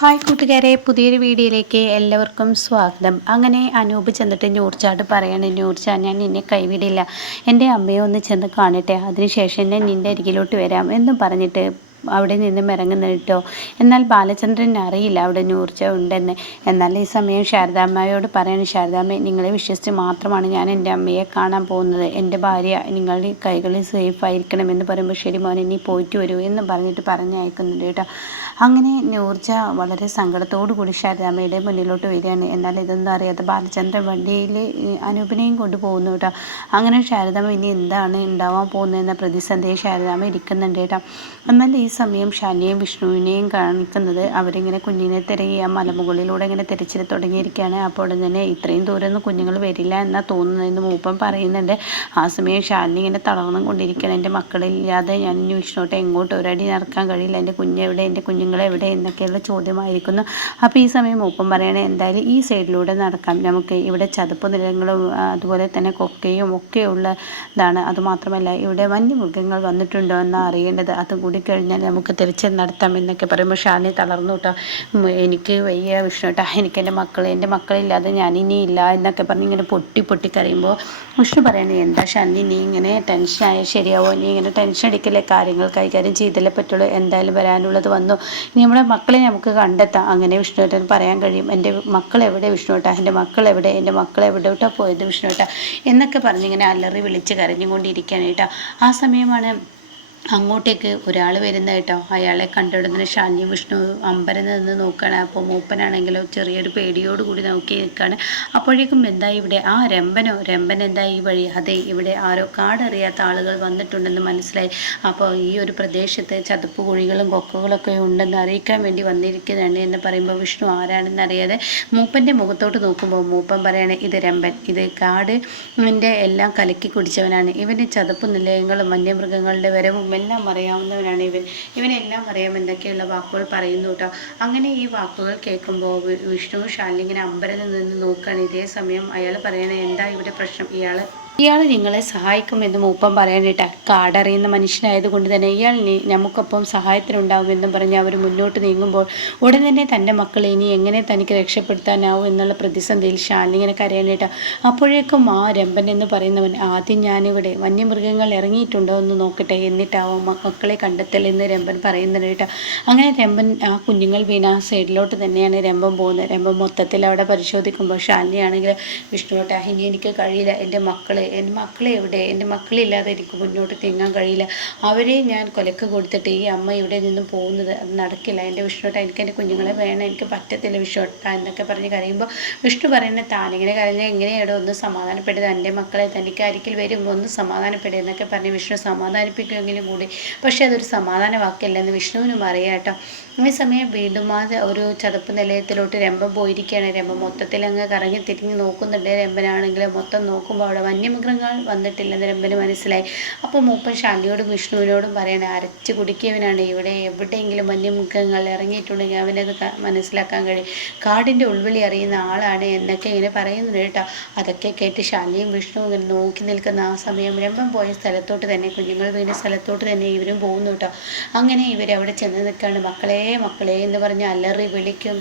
Hi കൂട്ടുകാരെ പുതിയൊരു വീഡിയോയിലേക്ക് എല്ലാവർക്കും സ്വാഗതം. അങ്ങനെ അനൂപ് ചെന്നിട്ട് നൂർച്ചാട്ട് പറയാണ് നൂർച്ച ഞാൻ നിന്നെ കൈവിടില്ല. എന്റെ അമ്മയെ ഒന്ന് ചെന്ന് കാണട്ടെ. അതിനുശേഷം ഞാൻ നിന്റെ അരികിലോട്ട് വരാം എന്നും പറഞ്ഞിട്ട് അവിടെ നിന്നും ഇറങ്ങുന്ന എന്നാൽ ബാലചന്ദ്രൻ അറിയില്ല അവിടെ നൂർച്ച ഉണ്ടെന്ന്. എന്നാൽ ഈ സമയം ശാരദാമ്മയോട് പറയണം ശാരദാമ്മ നിങ്ങളെ വിശ്വസിച്ച് മാത്രമാണ് ഞാൻ എന്റെ അമ്മയെ കാണാൻ പോകുന്നത്. എന്റെ ഭാര്യ നിങ്ങളുടെ കൈകളിൽ സേഫ് ആയിരിക്കണം എന്ന് പറയുമ്പോൾ ശരി മോനെ നീ പോയിട്ട് വരൂ എന്ന് പറഞ്ഞിട്ട് പറഞ്ഞയക്കുന്നുണ്ട് കേട്ടോ. അങ്ങനെ നൂർജ വളരെ സങ്കടത്തോടു കൂടി ശാരദാമ്മയുടെ മുന്നിലോട്ട് വരികയാണ്. എന്നാൽ ഇതൊന്നും അറിയാത്ത ബാലചന്ദ്രൻ വണ്ടിയിൽ അനൂപിനെയും കൊണ്ടുപോകുന്നു കേട്ടോ അങ്ങനെ ശാരദാമ്മ ഇനി എന്താണ് ഉണ്ടാവാൻ പോകുന്നതെന്ന പ്രതിസന്ധിയെ ശാരദാമ്മ ഇരിക്കുന്നുണ്ട് കേട്ടോ എന്നാൽ ഈ സമയം ശാലിയെയും വിഷ്ണുവിനെയും കാണിക്കുന്നത് അവരിങ്ങനെ കുഞ്ഞിനെ തിരകി ആ മലമുകളിലൂടെ ഇങ്ങനെ തിരച്ചിൽ തുടങ്ങിയിരിക്കുകയാണ്. അപ്പോൾ തന്നെ ഇത്രയും ദൂരം കുഞ്ഞുങ്ങൾ വരില്ല എന്നാ തോന്നുന്നതെന്ന് മൂപ്പൻ പറയുന്നുണ്ട്. ആ സമയം ശാലിനി ഇങ്ങനെ തളർന്നുകൊണ്ടിരിക്കുകയാണ്. എന്റെ മക്കളില്ലാതെ ഞാൻ ഇനി വിഷ്ണുട്ടെ എങ്ങോട്ട് ഒരടി നടക്കാൻ കഴിയില്ല. എന്റെ കുഞ്ഞെവിടെ എന്റെ കുഞ്ഞുങ്ങൾ നിങ്ങൾ എവിടെ എന്നൊക്കെയുള്ള ചോദ്യമായിരിക്കുന്നു. അപ്പോൾ ഈ സമയം മൂപ്പം പറയണേ എന്തായാലും ഈ സൈഡിലൂടെ നടക്കാം. നമുക്ക് ഇവിടെ ചതുപ്പ് നിലങ്ങളും അതുപോലെ തന്നെ കൊക്കയും ഒക്കെ ഉള്ളതാണ് അതുമാത്രമല്ല ഇവിടെ വന്യമൃഗങ്ങൾ വന്നിട്ടുണ്ടോ എന്ന് അറിയേണ്ടത്. അതും കൂടി കഴിഞ്ഞാൽ നമുക്ക് തിരിച്ച് നടത്താം എന്നൊക്കെ പറയുമ്പോൾ ഷാനി തളർന്നു കേട്ടോ. എനിക്ക് വയ്യ വിഷ്ണു കേട്ടോ എനിക്ക് എന്റെ മക്കൾ എന്റെ മക്കളില്ലാതെ ഞാൻ ഇനി ഇല്ല എന്നൊക്കെ പറഞ്ഞ് ഇങ്ങനെ പൊട്ടി പൊട്ടി കരയുമ്പോൾ വിഷ്ണു പറയണേ എന്താ ഷാനി നീ ഇങ്ങനെ ടെൻഷനായാൽ ശരിയാവോ? നീ ഇങ്ങനെ ടെൻഷൻ അടിക്കല്ലേ? കാര്യങ്ങൾ കൈകാര്യം ചെയ്തല്ലേ പറ്റുള്ളൂ. എന്തായാലും വരാനുള്ളത് വന്നു. ഇനി നമ്മുടെ മക്കളെ നമുക്ക് കണ്ടെത്താം. അങ്ങനെ വിഷ്ണുവേട്ടൻ പറയാൻ കഴിയും. എന്റെ മക്കൾ എവിടെ വിഷ്ണുവേട്ട? എന്റെ മക്കൾ എവിടെ? എന്റെ മക്കൾ എവിടോട്ടാ പോയത് വിഷ്ണുവേട്ട? എന്നൊക്കെ പറഞ്ഞിങ്ങനെ അലറി വിളിച്ച് കരഞ്ഞുകൊണ്ടിരിക്കാനായിട്ടാ ആ സമയമാണ് അങ്ങോട്ടേക്ക് ഒരാൾ വരുന്ന കേട്ടോ. അയാളെ കണ്ടിടുന്ന ശാലിനി വിഷ്ണു അമ്പരം നിന്ന് നോക്കുകയാണ് അപ്പോൾ മൂപ്പനാണെങ്കിലോ ചെറിയൊരു പേടിയോട് കൂടി നോക്കി നിൽക്കുകയാണ് അപ്പോഴേക്കും എന്താ ഇവിടെ? ആ രമ്പനോ രമ്പൻ എന്താ ഈ വഴി? അതെ ഇവിടെ ആരോ കാടറിയാത്ത ആളുകൾ വന്നിട്ടുണ്ടെന്ന് മനസ്സിലായി. അപ്പോൾ ഈ ഒരു പ്രദേശത്ത് ചതുപ്പ് കുഴികളും കൊക്കുകളൊക്കെ ഉണ്ടെന്ന് അറിയിക്കാൻ വേണ്ടി വന്നിരിക്കുന്നതാണ് എന്ന് പറയുമ്പോൾ വിഷ്ണു ആരാണെന്ന് അറിയാതെ മൂപ്പന്റെ മുഖത്തോട്ട് നോക്കുമ്പോൾ മൂപ്പൻ പറയാണ് ഇത് രമ്പൻ ഇത് കാട് എല്ലാം കലക്കി കുടിച്ചവനാണ്. ഇവന് ചതുപ്പ് നിലയങ്ങളും വന്യമൃഗങ്ങളുടെ വരവും എല്ലാം അറിയാവുന്നവനാണ് ഇവൻ. ഇവനെല്ലാം അറിയാം എന്തൊക്കെയുള്ള വാക്കുകൾ പറയുന്നു കേട്ടോ. അങ്ങനെ ഈ വാക്കുകൾ കേൾക്കുമ്പോൾ വിഷ്ണു ശാലിങ്ങനെ അമ്പരത്തിൽ നിന്ന് നോക്കുകയാണ്. ഇതേ സമയം അയാൾ പറയണ എന്താ ഇവിടെ പ്രശ്നം? ഇയാൾ ഇയാൾ നിങ്ങളെ സഹായിക്കുമെന്ന് മൂപ്പം പറയാനിട്ട കാടറിയുന്ന മനുഷ്യനായതുകൊണ്ട് തന്നെ ഇയാൾ നമുക്കൊപ്പം സഹായത്തിനുണ്ടാവുമെന്നും പറഞ്ഞ് അവർ മുന്നോട്ട് നീങ്ങുമ്പോൾ ഉടൻ തന്നെ തന്റെ മക്കളെ ഇനി എങ്ങനെ തനിക്ക് രക്ഷപ്പെടുത്താനാവും എന്നുള്ള പ്രതിസന്ധിയിൽ ഷാലിങ്ങനെ കരയാനിട്ട അപ്പോഴേക്കും ആ രമ്പൻ എന്ന് പറയുന്നവൻ ആദ്യം ഞാനിവിടെ വന്യമൃഗങ്ങൾ ഇറങ്ങിയിട്ടുണ്ടോ എന്ന് നോക്കട്ടെ എന്നിട്ടാവും മക്കളെ കണ്ടെത്തൽ എന്ന് രമ്പൻ പറയുന്നത് കേട്ടോ അങ്ങനെ രമ്പൻ ആ കുഞ്ഞുങ്ങൾ വീണ ആ സൈഡിലോട്ട് തന്നെയാണ് രമ്പം പോകുന്നത്. രമ്പം മൊത്തത്തിൽ അവിടെ പരിശോധിക്കുമ്പോൾ ഷാലിനിയാണെങ്കിൽ വിഷ്ണുവോട്ടെ ഇനി എനിക്ക് കഴിയില്ല എന്റെ മക്കളെ എന്റെ മക്കളെ എവിടെ? എന്റെ മക്കളില്ലാതെ എനിക്ക് മുന്നോട്ട് നീങ്ങാൻ കഴിയില്ല. അവരെ ഞാൻ കൊലക്ക് കൊടുത്തിട്ട് ഈ അമ്മ ഇവിടെ നിന്നും പോകുന്നത് അത് നടക്കില്ല. എന്റെ വിഷ്ണുട്ട എനിക്ക് എന്റെ കുഞ്ഞുങ്ങളെ വേണം എനിക്ക് പറ്റത്തില്ല വിഷ്ണുട്ട എന്നൊക്കെ പറഞ്ഞ് കരയുമ്പോൾ വിഷ്ണു പറയുന്നത് താനിങ്ങനെ കരഞ്ഞാൽ എങ്ങനെയാണോ ഒന്ന് സമാധാനപ്പെടുക എന്റെ മക്കളെ തനിക്ക് അരിക്കൽ വരും ഒന്ന് സമാധാനപ്പെടുക എന്നൊക്കെ പറഞ്ഞ് വിഷ്ണു സമാധാനിപ്പിക്കുമെങ്കിലും കൂടി. പക്ഷേ അതൊരു സമാധാന വാക്കല്ലെന്ന് വിഷ്ണുവിനും അറിയാം കേട്ടോ. ഈ സമയം വീണ്ടും ആ ഒരു ചതുപ്പ് നിലയത്തിലോട്ട് രംഭം പോയിരിക്കുകയാണ്. രംഭം മൊത്തത്തിൽ അങ്ങ് കറങ്ങി തിരിഞ്ഞ് നോക്കുന്നുണ്ട്. രംഭനാണെങ്കിൽ മൊത്തം നോക്കുമ്പോൾ അവിടെ വന്യമൃഗങ്ങൾ വന്നിട്ടില്ലെന്ന് രംഭന് മനസ്സിലായി. അപ്പോൾ മൂപ്പൻ ശാലിയോടും വിഷ്ണുവിനോടും പറയണേ അരച്ച് കുടിക്കിയവനാണ്. ഇവിടെ എവിടെയെങ്കിലും വന്യമൃഗങ്ങൾ ഇറങ്ങിയിട്ടുണ്ടെങ്കിൽ അവനത് മനസ്സിലാക്കാൻ കഴിയും. കാടിന്റെ ഉൾവിളി അറിയുന്ന ആളാണ് എന്നൊക്കെ ഇങ്ങനെ പറയുന്നുണ്ട് കേട്ടോ. അതൊക്കെ കേട്ട് ശാലിയും വിഷ്ണുവും ഇങ്ങനെ നോക്കി നിൽക്കുന്ന ആ സമയം രംഭം പോയ സ്ഥലത്തോട്ട് തന്നെ കുഞ്ഞുങ്ങൾ വീണ സ്ഥലത്തോട്ട് തന്നെ ഇവരും പോകുന്നു കേട്ടോ. അങ്ങനെ ഇവരവിടെ ചെന്ന് നിൽക്കുകയാണ് മക്കളെ മക്കളെ എന്ന് പറഞ്ഞ് അലറി വിളിക്കും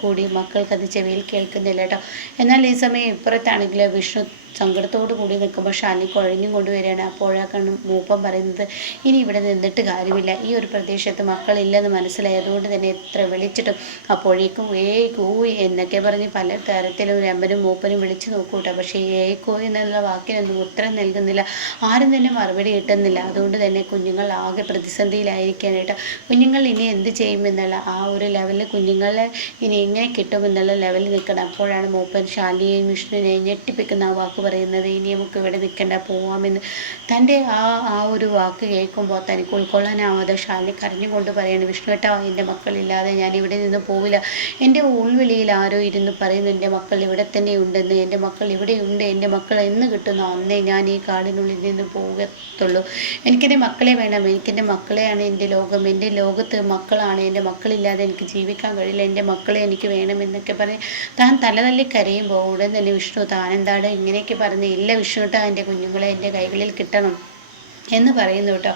കൂടി മക്കൾക്കത് ചെവിയിൽ കേൾക്കുന്നില്ല കേട്ടോ. എന്നാൽ ഈ സമയം ഇപ്പുറത്താണെങ്കിൽ വിഷ്ണു സങ്കടത്തോടു കൂടി നിൽക്കുമ്പോൾ ഷാനി കുഴഞ്ഞും കൊണ്ടുവരികയാണ്. അപ്പോഴാണ് മൂപ്പം പറയുന്നത് ഇനി ഇവിടെ നിന്നിട്ട് കാര്യമില്ല. ഈ ഒരു പ്രദേശത്ത് മക്കളില്ലെന്ന് മനസ്സിലായി അതുകൊണ്ട് തന്നെ എത്ര വിളിച്ചിട്ടും അപ്പോഴേക്കും ഏ കൂയ് എന്നൊക്കെ പറഞ്ഞ് പല തരത്തിലും അമ്പനും മൂപ്പനും വിളിച്ചു നോക്കൂട്ടോ. പക്ഷേ ഏയ് കൂയ് എന്നുള്ള വാക്കിനൊന്നും ഉത്തരം നൽകുന്നില്ല. ആരും തന്നെ മറുപടി കിട്ടുന്നില്ല. അതുകൊണ്ട് തന്നെ കുഞ്ഞുങ്ങൾ ആകെ പ്രതിസന്ധിയിലായിരിക്കാനായിട്ട് കുഞ്ഞുങ്ങൾ ഇനി എന്ത് ചെയ്യുമെന്നുള്ള ആ ഒരു ലെവലിൽ കുഞ്ഞുങ്ങളെ ഇനി എങ്ങനെ കിട്ടുമെന്നുള്ള ലെവലിൽ നിൽക്കണം. അപ്പോഴാണ് മൂപ്പൻ ശാലിയെയും വിഷ്ണുവിനെയും ഞെട്ടിപ്പിക്കുന്ന ആ വാക്ക് പറയുന്നത് ഇനി നമുക്ക് ഇവിടെ നിൽക്കണ്ട പോവാമെന്ന്. തന്റെ ആ ആ ഒരു വാക്ക് കേൾക്കുമ്പോൾ തനിക്ക് ഉൾക്കൊള്ളാനാവാതെ ഷാലിനി കരഞ്ഞുകൊണ്ട് പറയുന്നത് വിഷ്ണുവേട്ടാ എന്റെ മക്കളില്ലാതെ ഞാൻ ഇവിടെ നിന്ന് പോവില്ല. എന്റെ ഉൾവിളിയിൽ ആരോ ഇരുന്ന് പറയുന്നു എന്റെ മക്കൾ ഇവിടെ തന്നെ ഉണ്ടെന്ന്. എന്റെ മക്കൾ ഇവിടെയുണ്ട് എന്റെ മക്കൾ എന്ന് കിട്ടുന്നു. അന്നേ ഞാൻ ഈ കാടിനുള്ളിൽ നിന്ന് പോകത്തുള്ളൂ. എനിക്കെന്റെ മക്കളെ വേണം. എനിക്കെന്റെ മക്കളെയാണ് എന്റെ ലോകം. എന്റെ ലോകത്ത് മക്കളാണ്. എന്റെ മക്കളില്ലാതെ എനിക്ക് ജീവിക്കാൻ കഴിയില്ല. എന്റെ മക്കളെ എനിക്ക് വേണമെന്നൊക്കെ പറഞ്ഞ് താൻ തലതല്ലി കരയുമ്പോൾ ഉടൻ തന്നെ വിഷ്ണു താൻ താനെന്താണ് ഇങ്ങനെയൊക്കെ പറഞ്ഞ് ഇല്ല വിഷ്ണുട്ടാ എന്റെ കുഞ്ഞുങ്ങളെ എന്റെ കൈകളിൽ കിട്ടണം. എന്ന് പറയുന്നു കേട്ടോ.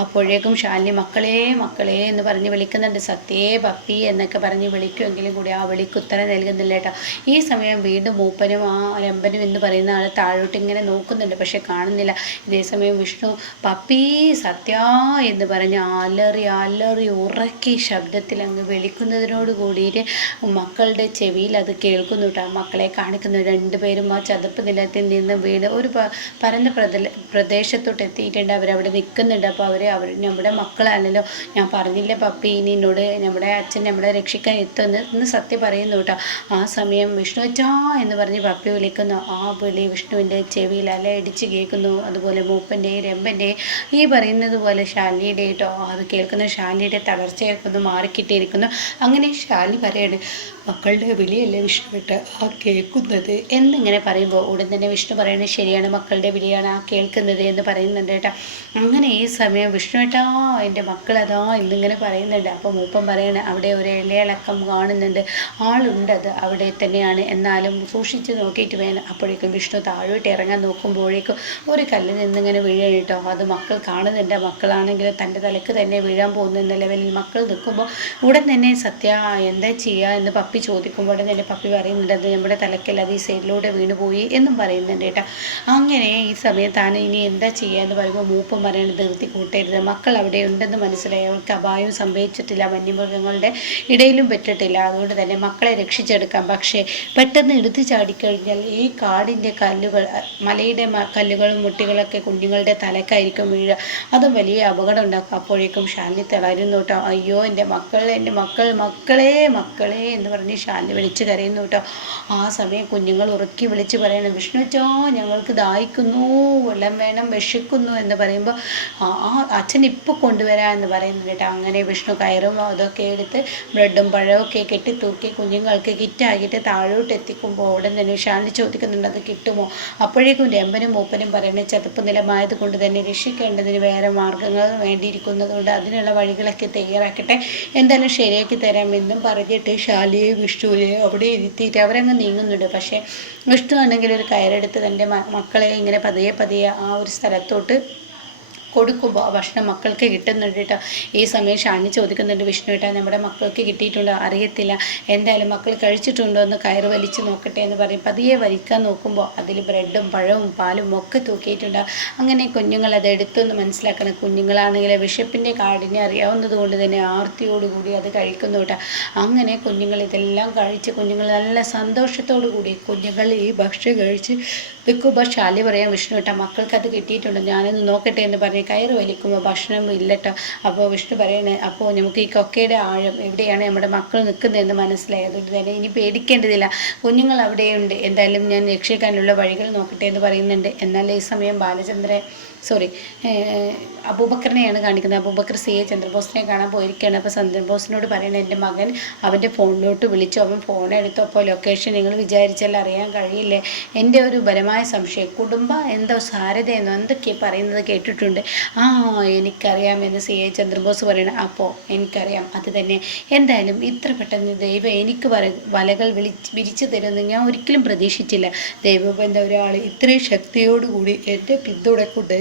അപ്പോഴേക്കും ശാലിനി മക്കളെ മക്കളെ എന്ന് പറഞ്ഞ് വിളിക്കുന്നുണ്ട്. സത്യേ പപ്പി എന്നൊക്കെ പറഞ്ഞ് വിളിക്കുമെങ്കിലും കൂടി ആ വിളിക്ക് ഉത്തരം നൽകുന്നില്ല കേട്ടോ. ഈ സമയം വീണ്ടും മൂപ്പനും ആ രമ്പനും എന്ന് പറയുന്ന ആൾ താഴോട്ട് ഇങ്ങനെ നോക്കുന്നുണ്ട്. പക്ഷെ കാണുന്നില്ല. ഇതേസമയം വിഷ്ണു പപ്പി സത്യ എന്ന് പറഞ്ഞ് അലറി അലറി ഉറക്കി ശബ്ദത്തിൽ അങ്ങ് വിളിക്കുന്നതിനോട് കൂടിയിട്ട് മക്കളുടെ ചെവിയിൽ അത് കേൾക്കുന്നു കേട്ടോ. മക്കളെ കാണിക്കുന്നു. രണ്ടുപേരും ആ ചതുപ്പ് നിലത്തിൽ നിന്ന് വീണ് ഒരു പരന്ന പ്രദേശത്തോട്ട് എത്തിയിട്ടുണ്ട്. അവരവിടെ നിൽക്കുന്നുണ്ട് അപ്പോൾ അവർ അവർ നമ്മുടെ മക്കളാണല്ലോ. ഞാൻ പറഞ്ഞില്ലേ പപ്പി ഇനി എന്നോട് നമ്മുടെ അച്ഛൻ നമ്മളെ രക്ഷിക്കാൻ എത്തുമെന്ന് എന്ന് സത്യം പറയുന്നു കേട്ടോ. ആ സമയം വിഷ്ണു അച്ഛാ എന്ന് പറഞ്ഞ് പപ്പി വിളിക്കുന്നു. ആ വിളി വിഷ്ണുവിന്റെ ചെവിയിൽ അലയടിച്ച് കേൾക്കുന്നു. അതുപോലെ മൂപ്പന്റെ രമ്പന്റെ ഈ പറയുന്നത് പോലെ ശാലിയുടെ കേട്ടോ. അത് കേൾക്കുന്ന. ശാലിയുടെ തളർച്ചയൊക്കെ ഒന്ന് മാറിക്കിട്ടിയിരിക്കുന്നു അങ്ങനെ ശാലി പറയാണ് മക്കളുടെ വിളിയല്ലേ വിഷ്ണുവിട്ട് ആ കേൾക്കുന്നത്? എന്നിങ്ങനെ പറയുമ്പോൾ ഉടൻ തന്നെ വിഷ്ണു പറയുന്നത് ശരിയാണ്. മക്കളുടെ വിളിയാണ് ആ കേൾക്കുന്നത് എന്ന് പറയുന്നുണ്ട് കേട്ടോ. അങ്ങനെ ഈ സമയം വിഷ്ണുവേട്ടാ എന്റെ മക്കളതാ എന്നിങ്ങനെ പറയുന്നുണ്ട്. അപ്പോൾ മൂപ്പൻ പറയണ അവിടെ ഒരു ഇലയിളക്കം കാണുന്നുണ്ട്. ആളുണ്ട് അത് അവിടെ തന്നെയാണ്. എന്നാലും സൂക്ഷിച്ച് നോക്കിയിട്ട് വേണം. അപ്പോഴേക്കും വിഷ്ണു താഴോട്ട് ഇറങ്ങാൻ നോക്കുമ്പോഴേക്കും ഒരു കല്ലിൽ നിന്നിങ്ങനെ വീഴാൻ കേട്ടോ. അത് മക്കൾ കാണുന്നുണ്ട്. മക്കളാണെങ്കിൽ തന്റെ തലക്ക് തന്നെ വീഴാൻ പോകുന്ന ലെവലിൽ മക്കൾ നിൽക്കുമ്പോൾ ഉടൻ തന്നെ സത്യ എന്താ ചെയ്യുക എന്ന് പപ്പി ചോദിക്കുമ്പോൾ ഉടൻ തന്നെ പപ്പി പറയുന്നുണ്ട് അത് നമ്മുടെ തലക്കല്ല അത് ഈ സൈഡിലൂടെ വീണ് പോയി എന്നും പറയുന്നുണ്ട് കേട്ടോ. അങ്ങനെ ഈ സമയത്ത് താൻ ഇനി എന്താ ചെയ്യുക എന്ന് പറയുമ്പോൾ മൂപ്പം പറയണത് നിർത്തി കൂട്ടരുത്. മക്കൾ അവിടെ ഉണ്ടെന്ന് മനസ്സിലായി. അവർക്ക് അപായം സംഭവിച്ചിട്ടില്ല. വന്യമൃഗങ്ങളുടെ ഇടയിലും പെട്ടിട്ടില്ല. അതുകൊണ്ട് തന്നെ മക്കളെ രക്ഷിച്ചെടുക്കാം. പക്ഷേ പെട്ടെന്ന് എടുത്തു ചാടിക്കഴിഞ്ഞാൽ ഈ കാടിന്റെ കല്ലുകൾ മലയുടെ കല്ലുകളും മുട്ടികളൊക്കെ കുഞ്ഞുങ്ങളുടെ തലക്കായിരിക്കും വീഴുക. അത് വലിയ അപകടം ഉണ്ടാക്കും. അപ്പോഴേക്കും ശാലിനി തളരുന്നു കേട്ടോ. അയ്യോ എന്റെ മക്കൾ എന്റെ മക്കൾ മക്കളെ മക്കളെ എന്ന് പറഞ്ഞ് ശാലിനി വിളിച്ച് കരയുന്നു കേട്ടോ. ആ സമയം കുഞ്ഞുങ്ങൾ ഉറക്കി വിളിച്ച് പറയണം. വിഷ്ണുച്ചോ ഞങ്ങൾക്ക് ദാഹിക്കുന്നു. വെള്ളം വേണം വിശക്കുന്നു എന്ന് പറയുമ്പോൾ ആ അച്ഛൻ ഇപ്പോൾ കൊണ്ടുവരാം എന്ന് പറയുന്നു കേട്ടോ. അങ്ങനെ വിഷ്ണു കയറും അതൊക്കെ എടുത്ത് ബ്രെഡും പഴവും ഒക്കെ കെട്ടി തൂക്കി കുഞ്ഞുങ്ങൾക്ക് കിറ്റാക്കിയിട്ട് താഴോട്ട് എത്തിക്കുമ്പോൾ ഉടൻ തന്നെ ശാലിനി ചോദിക്കുന്നുണ്ട് അത് കിട്ടുമോ? അപ്പോഴേക്കും രമ്പനും മൂപ്പനും പറയുന്നത് ചതുപ്പ് നിലമായത് കൊണ്ട് തന്നെ രക്ഷിക്കേണ്ടതിന് വേറെ മാർഗങ്ങൾ വേണ്ടിയിരിക്കുന്നതുകൊണ്ട് അതിനുള്ള വഴികളൊക്കെ തയ്യാറാക്കട്ടെ എന്തായാലും ശരിയാക്കി തരാമെന്നും പറഞ്ഞിട്ട് ശാലിയെ വിഷ്ണുവിനെ അവിടെ ഇരുത്തിയിട്ട് അവരങ്ങ് നീങ്ങുന്നുണ്ട്. പക്ഷേ വിഷ്ണു ആണെങ്കിൽ ഒരു കയറെടുത്ത് തന്റെ മക്കളെ ഇങ്ങനെ പതിയെ പതിയെ ആ ഒരു സ്ഥലത്തോട്ട് കൊടുക്കുമ്പോൾ ആ ഭക്ഷണം മക്കൾക്ക് കിട്ടുന്നുണ്ട് കേട്ടോ. ഈ സമയം ഷാനി ചോദിക്കുന്നുണ്ട് വിഷ്ണു ഏട്ടാ നമ്മുടെ മക്കൾക്ക് കിട്ടിയിട്ടുണ്ടോ? അറിയത്തില്ല. എന്തായാലും മക്കൾ കഴിച്ചിട്ടുണ്ടോ എന്ന് കയറ് വലിച്ച് നോക്കട്ടെ എന്ന് പറയും. പതിയെ വലിക്കാൻ നോക്കുമ്പോൾ അതിൽ ബ്രെഡും പഴവും പാലും ഒക്കെ തൂക്കിയിട്ടുണ്ട്. അങ്ങനെ കുഞ്ഞുങ്ങൾ അത് എടുത്തൊന്ന് മനസ്സിലാക്കണം. കുഞ്ഞുങ്ങളാണെങ്കിൽ വിശപ്പിന്റെ കാടിനെ അറിയാവുന്നത് കൊണ്ട് തന്നെ ആർത്തിയോടുകൂടി അത് കഴിക്കുന്നു കേട്ടോ. അങ്ങനെ കുഞ്ഞുങ്ങൾ ഇതെല്ലാം കഴിച്ച് കുഞ്ഞുങ്ങൾ നല്ല സന്തോഷത്തോടു കൂടി കുഞ്ഞുങ്ങൾ ഈ ഭക്ഷണം കഴിച്ച് നിൽക്കുമ്പോൾ ശാലി പറയാം വിഷ്ണു കേട്ടോ മക്കൾക്ക് അത് കിട്ടിയിട്ടുണ്ട് ഞാനൊന്ന് നോക്കട്ടെ എന്ന് പറഞ്ഞ് കയറ് വലിക്കുമ്പോൾ ഭക്ഷണം ഇല്ലട്ടോ. അപ്പോൾ വിഷ്ണു പറയണേ അപ്പോൾ നമുക്ക് ഈ കൊക്കയുടെ ആഴം എവിടെയാണ് നമ്മുടെ മക്കൾ നിൽക്കുന്നതെന്ന് മനസ്സിലായി അതുകൊണ്ട് തന്നെ ഇനി പേടിക്കേണ്ടതില്ല. കുഞ്ഞുങ്ങൾ അവിടെയുണ്ട്. എന്തായാലും ഞാൻ രക്ഷിക്കാനുള്ള വഴികൾ നോക്കട്ടെ എന്ന് പറയുന്നുണ്ട്. എന്നാൽ ഈ സമയം ബാലചന്ദ്രൻ സോറി അബൂബക്കറിനെയാണ് കാണിക്കുന്നത്. അബൂബക്കർ സി എ ചന്ദ്രബോസിനെ കാണാൻ പോയിരിക്കുകയാണ്. അപ്പോൾ ചന്ദ്രബോസിനോട് പറയുന്നത് എന്റെ മകൻ അവന്റെ ഫോണിലോട്ട് വിളിച്ചു. അവൻ ഫോൺ എടുത്തപ്പോൾ ലൊക്കേഷൻ നിങ്ങൾ വിചാരിച്ചാൽ അറിയാൻ കഴിയില്ലേ? എന്റെ ഒരു ബലമായ സംശയം. കുടുംബ എന്തോ സാരതയെന്നോ എന്തൊക്കെയാണ് പറയുന്നത് കേട്ടിട്ടുണ്ട്. ആ എനിക്കറിയാം എന്ന് സി എ ചന്ദ്രബോസ് പറയണം. അപ്പോൾ എനിക്കറിയാം. അത് തന്നെ. എന്തായാലും ഇത്ര പെട്ടെന്ന് ദൈവം എനിക്ക് വര വലകൾ വിളിച്ച് വിരിച്ചു തരുമെന്ന് ഞാൻ ഒരിക്കലും പ്രതീക്ഷിച്ചില്ല. ദൈവബന്ധ ഒരാൾ ഇത്രയും ശക്തിയോടുകൂടി എന്റെ പിന്തുണക്കൊണ്ട്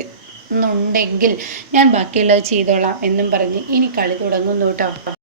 എന്നുണ്ടെങ്കിൽ ഞാൻ ബാക്കിയുള്ളത് ചെയ്തോളാം എന്നും പറഞ്ഞ് ഇനി കളി തുടങ്ങുന്നു കേട്ടോ.